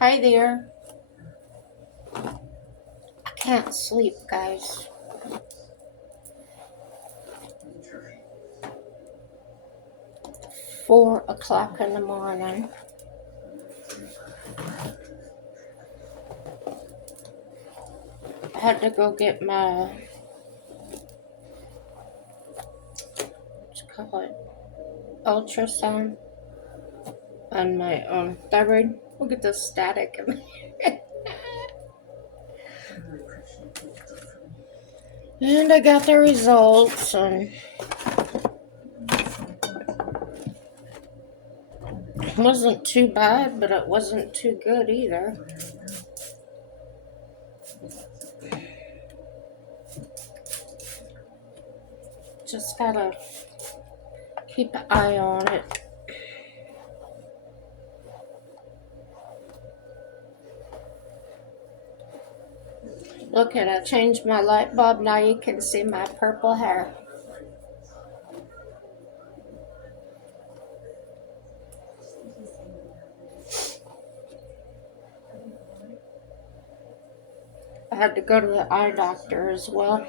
Hi there. I can't sleep, guys. 4 o'clock in the morning. I had to go get my, what you call it, ultrasound on my thyroid. Look at the static. And I got the results, and it wasn't too bad, but it wasn't too good either. Just gotta keep an eye on it. Look at, I changed my light bulb. Now you can see my purple hair. I had to go to the eye doctor as well.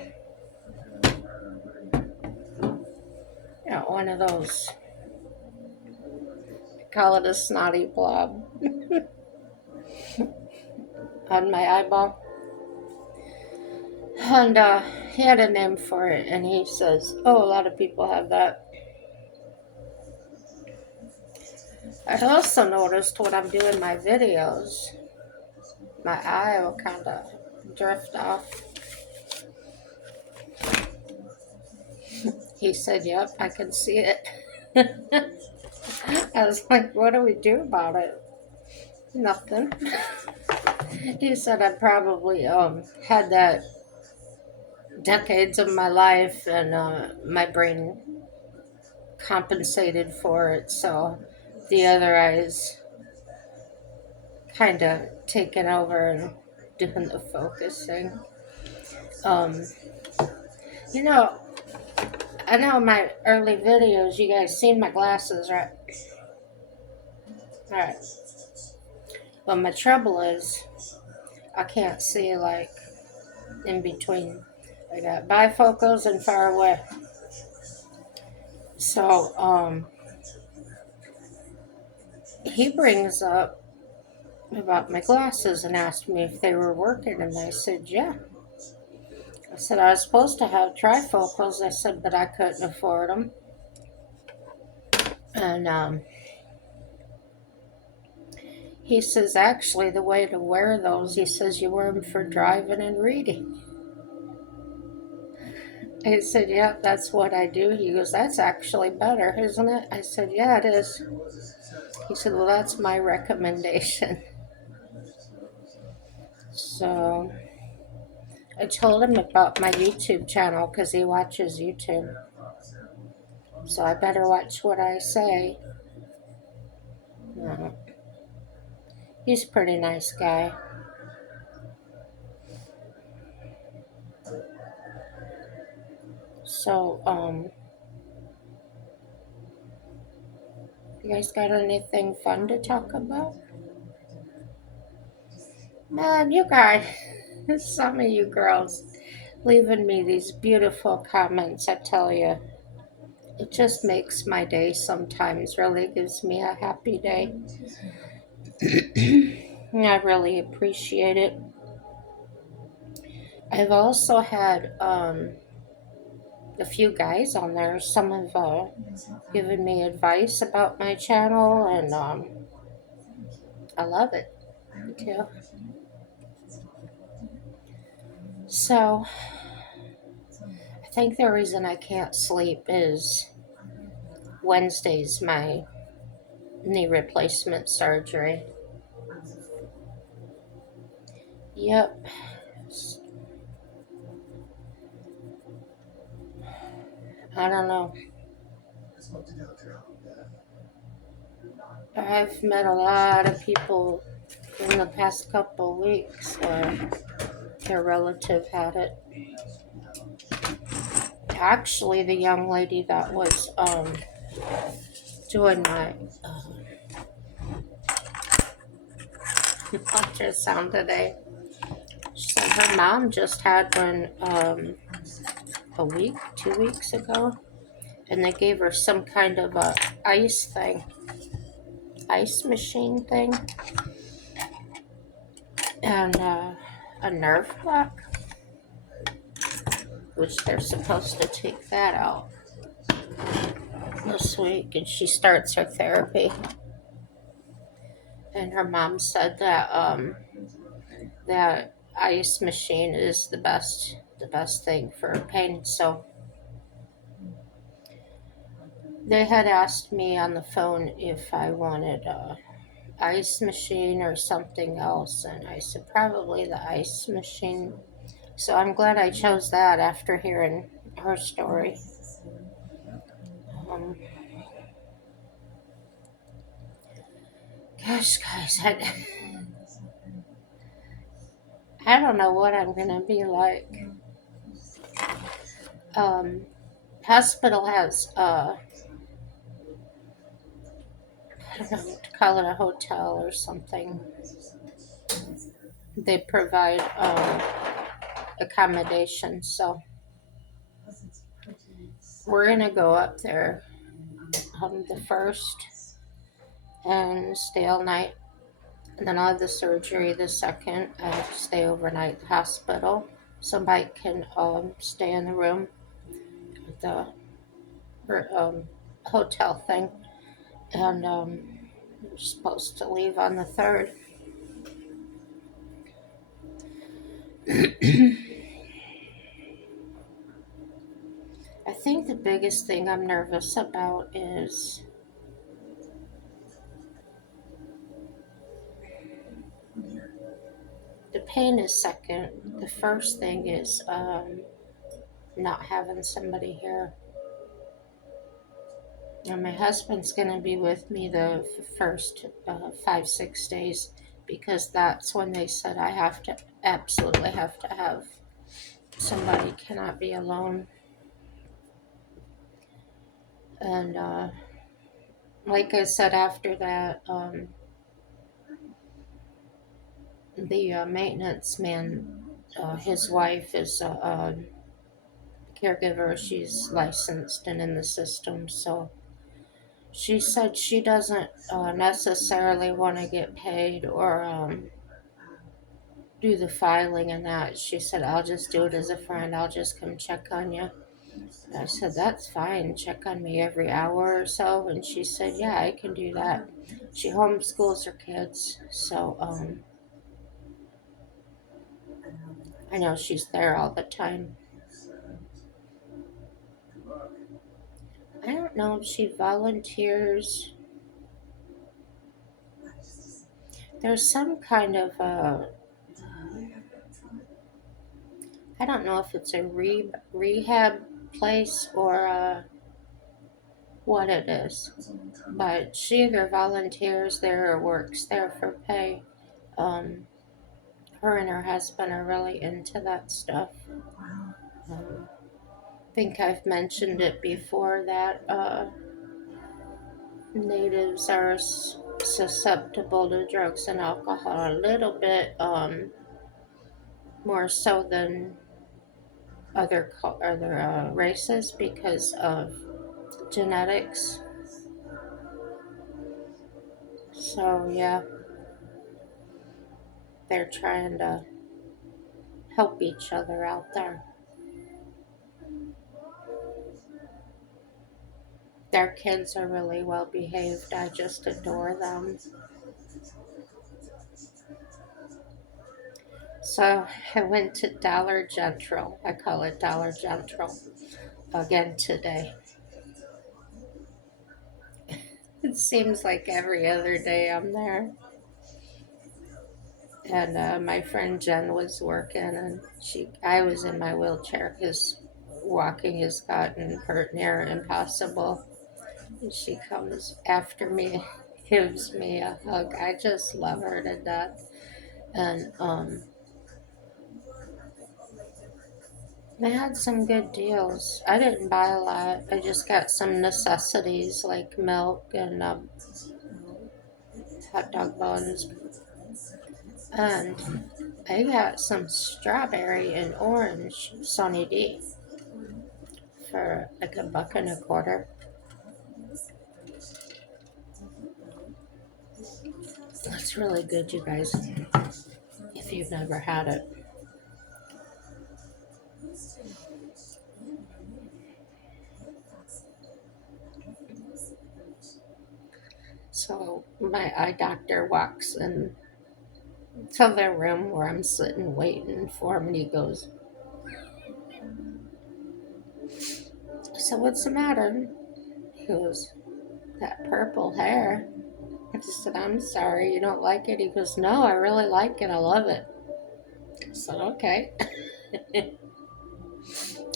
Got one of those. I call it a snotty blob on my eyeball. And he had a name for it, and he says, oh, a lot of people have that. I also noticed when I'm doing my videos, my eye will kind of drift off. He said, yep, I can see it. I was like, what do we do about it? Nothing. He said I probably had that decades of my life, and my brain compensated for it, so the other eye's kind of taking over and doing the focusing. Um, you know, I know my early videos, you guys seen my glasses, right? Alright. But my trouble is, I can't see like in between. I got bifocals and far away. So, he brings up about my glasses and asked me if they were working, and I said, yeah. I said, I was supposed to have trifocals. I said, but I couldn't afford them. And he says, actually, the way to wear those, he says, you wear them for driving and reading. I said, yeah, that's what I do. He goes, that's actually better, isn't it? I said, yeah, it is. He said, well, that's my recommendation. So I told him about my YouTube channel because he watches YouTube. So I better watch what I say. He's a pretty nice guy. So, you guys got anything fun to talk about? Man, you guys, some of you girls leaving me these beautiful comments, I tell you. It just makes my day sometimes, really gives me a happy day. I really appreciate it. I've also had a few guys on there. Some have given me advice about my channel, and I love it too. So, I think the reason I can't sleep is Wednesday's my knee replacement surgery. Yep. I don't know. I've met a lot of people in the past couple of weeks where their relative had it. Actually, the young lady that was doing my ultrasound today. She said her mom just had one a week, 2 weeks ago, and they gave her some kind of a ice thing, ice machine thing, and a nerve block, which they're supposed to take that out this week, and she starts her therapy. And her mom said that that ice machine is the best thing for pain. So they had asked me on the phone if I wanted a ice machine or something else, and I said probably the ice machine. So I'm glad I chose that after hearing her story. Um, Gosh, guys, I don't know what I'm gonna be like. Um, Hospital has I don't know what to call it, a hotel or something. They provide accommodation, so we're gonna go up there the first and stay all night, and then I'll have the surgery the second and stay overnight at the hospital. Somebody can stay in the room at the hotel thing, and we're supposed to leave on the third. I think the biggest thing I'm nervous about is the pain is second. The first thing is not having somebody here. And my husband's going to be with me the first 5, 6 days because that's when they said I have to absolutely have to have somebody, cannot be alone. And like I said, after that, the maintenance man, his wife is a caregiver. She's licensed and in the system, so she said she doesn't necessarily want to get paid or do the filing and that. She said, I'll just do it as a friend. I'll just come check on you. And I said, that's fine. Check on me every hour or so. And she said, yeah, I can do that. She homeschools her kids. So I know she's there all the time. I don't know if she volunteers. There's some kind of I don't know if it's a rehab place or what it is, but she either volunteers there or works there for pay. Um, Her and her husband are really into that stuff. I think I've mentioned it before that natives are susceptible to drugs and alcohol a little bit more so than other races because of genetics. So yeah, they're trying to help each other out there. Their kids are really well behaved. I just adore them. So I went to Dollar General. I call it Dollar General again today. It seems like every other day I'm there. And my friend Jen was working, and I was in my wheelchair because walking has gotten near impossible. And she comes after me, gives me a hug. I just love her to death. And they had some good deals. I didn't buy a lot. I just got some necessities like milk and hot dog buns. And I got some strawberry and orange Sunny D for like $1.25. It's really good, you guys, if you've never had it. So my eye doctor walks into the room where I'm sitting waiting for him, and he goes, "So what's the matter?" He goes, "That purple hair." I just said, "I'm sorry, you don't like it?" He goes, "No, I really like it. I love it." I said, "Okay."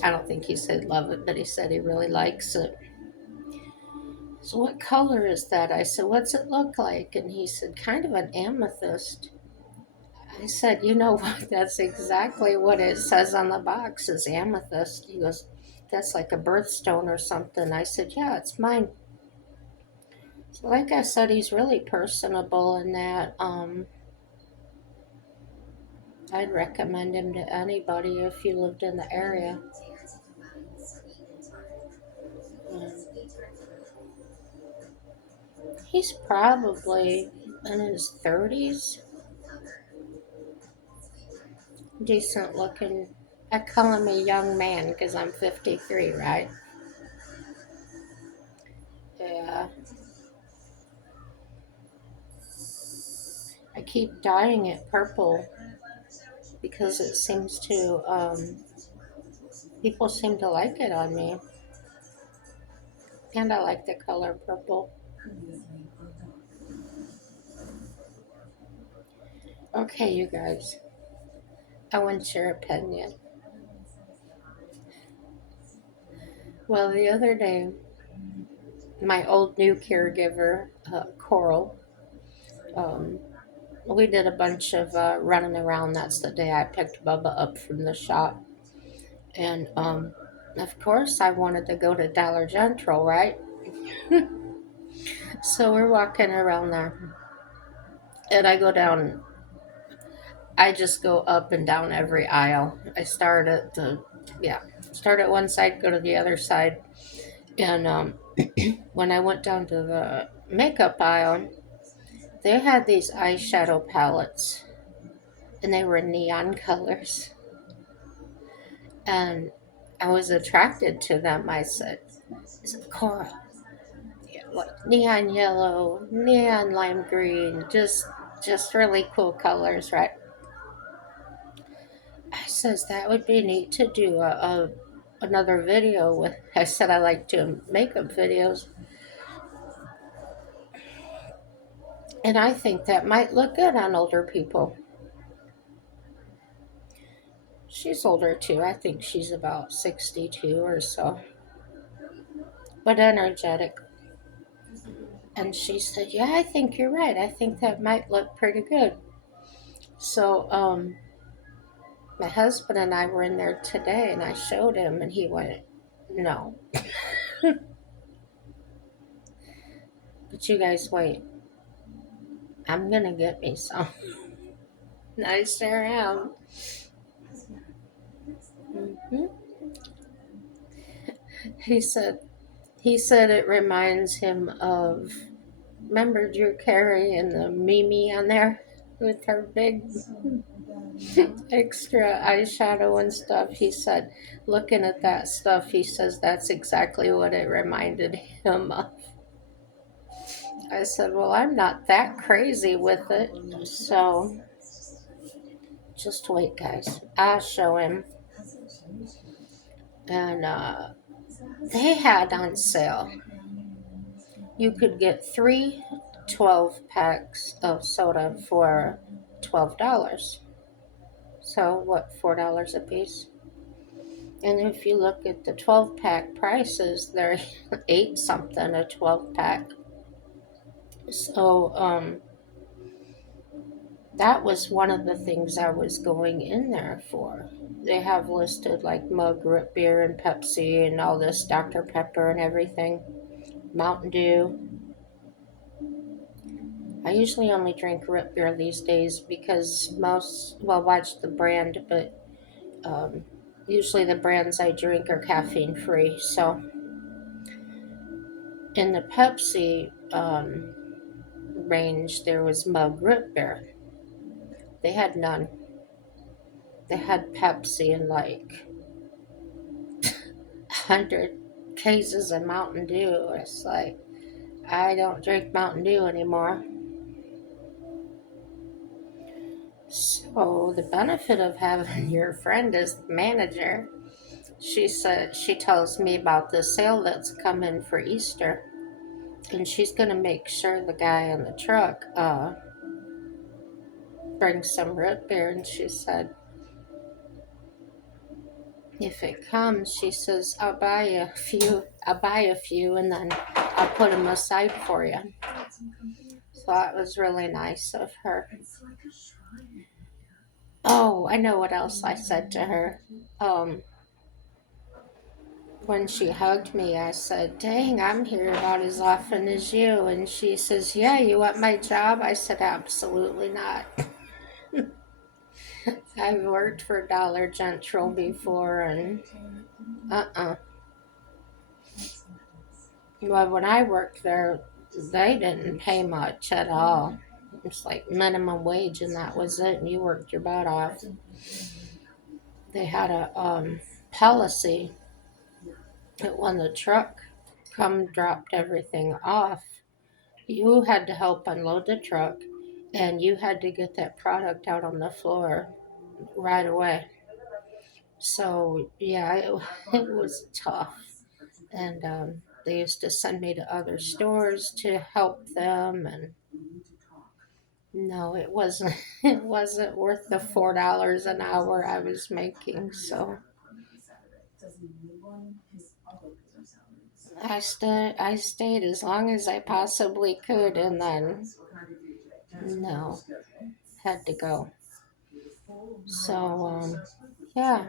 I don't think he said love it, but he said he really likes it. So what color is that? I said, "What's it look like?" And he said, "Kind of an amethyst." I said, "You know what? That's exactly what it says on the box is amethyst." He goes, "That's like a birthstone or something." I said, "Yeah, it's mine." So like I said, he's really personable in that. I'd recommend him to anybody if you lived in the area. Um, he's probably in his 30s, decent looking. I call him a young man because I'm 53, right? Yeah. I keep dyeing it purple because it seems to, people seem to like it on me. And I like the color purple. Okay, you guys, I want your opinion. Well, the other day, my old new caregiver, Coral, um, we did a bunch of running around. That's the day I picked Bubba up from the shop. And of course, I wanted to go to Dollar General, right? So we're walking around there. And I just go up and down every aisle. Yeah, start at one side, go to the other side. And when I went down to the makeup aisle, they had these eyeshadow palettes and they were neon colors. And I was attracted to them. I said, "Coral, yeah, like neon yellow, neon lime green, just really cool colors, right?" I says that would be neat to do a another video with. I said I like to makeup videos, and I think that might look good on older people. She's older too. I think she's about 62 or so, but energetic. And she said, "Yeah, I think you're right. I think that might look pretty good." So, my husband and I were in there today, and I showed him, and he went, "No." But you guys wait. I'm gonna get me some. I sure am. Hmm. He said he said it reminds him of, remember Drew Carey and the Mimi on there with her big extra eyeshadow and stuff. He said looking at that stuff, he says that's exactly what it reminded him of. I said, "Well, I'm not that crazy with it, so just wait, guys. I'll show him." And they had on sale, you could get three 12 packs of soda for $12. So, what, $4 a piece? And if you look at the 12 pack prices, they're 8 something a 12 pack. So, that was one of the things I was going in there for. They have listed like mug root beer and Pepsi and all this Dr. Pepper and everything, Mountain Dew. I usually only drink root beer these days because well, watch the brand, but um, usually the brands I drink are caffeine free. So in the Pepsi range, there was mug root beer. They had none. They had Pepsi and like 100 cases of Mountain Dew. It's like, I don't drink Mountain Dew anymore. So, the benefit of having your friend as the manager, she said she tells me about the sale that's coming for Easter, and she's going to make sure the guy on the truck brings some root beer. And she said, if it comes, she says, I'll buy a few, and then I'll put them aside for you. So that was really nice of her. Oh, I know what else I said to her. Um, when she hugged me, I said, dang, I'm here about as often as you. And she says, yeah, you want my job? I said, absolutely not. I've worked for Dollar General before, and uh-uh. Well, when I worked there, they didn't pay much at all. It's like minimum wage, and that was it, and you worked your butt off. They had a policy that when the truck come dropped everything off, you had to help unload the truck, and you had to get that product out on the floor right away. So yeah, it was tough, and they used to send me to other stores to help them, and no, it wasn't. It wasn't worth the $4 an hour I was making. So I stayed as long as I possibly could, and then no, had to go. So yeah,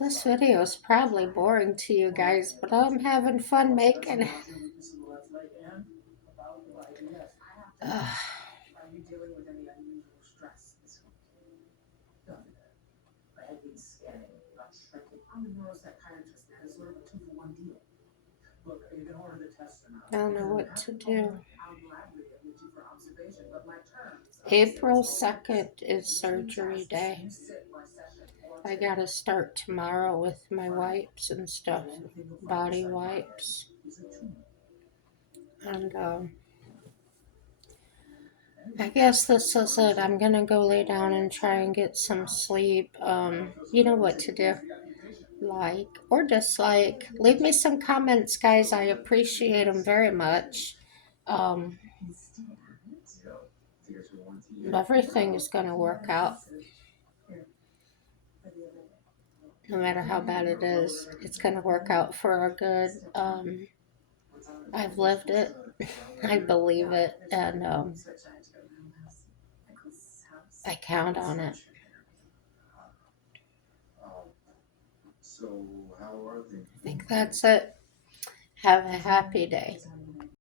this video is probably boring to you guys, but I'm having fun making it. Ugh. I don't know what to do. April 2nd is surgery day. I gotta start tomorrow with my wipes and stuff, body wipes. And I guess this is it. I'm gonna go lay down and try and get some sleep. You know what to do. Like or dislike. Leave me some comments, guys. I appreciate them very much. Um, everything is gonna work out. No matter how bad it is, it's gonna work out for our good. I've lived it. I believe it, and I count on it. I think that's it. Have a happy day.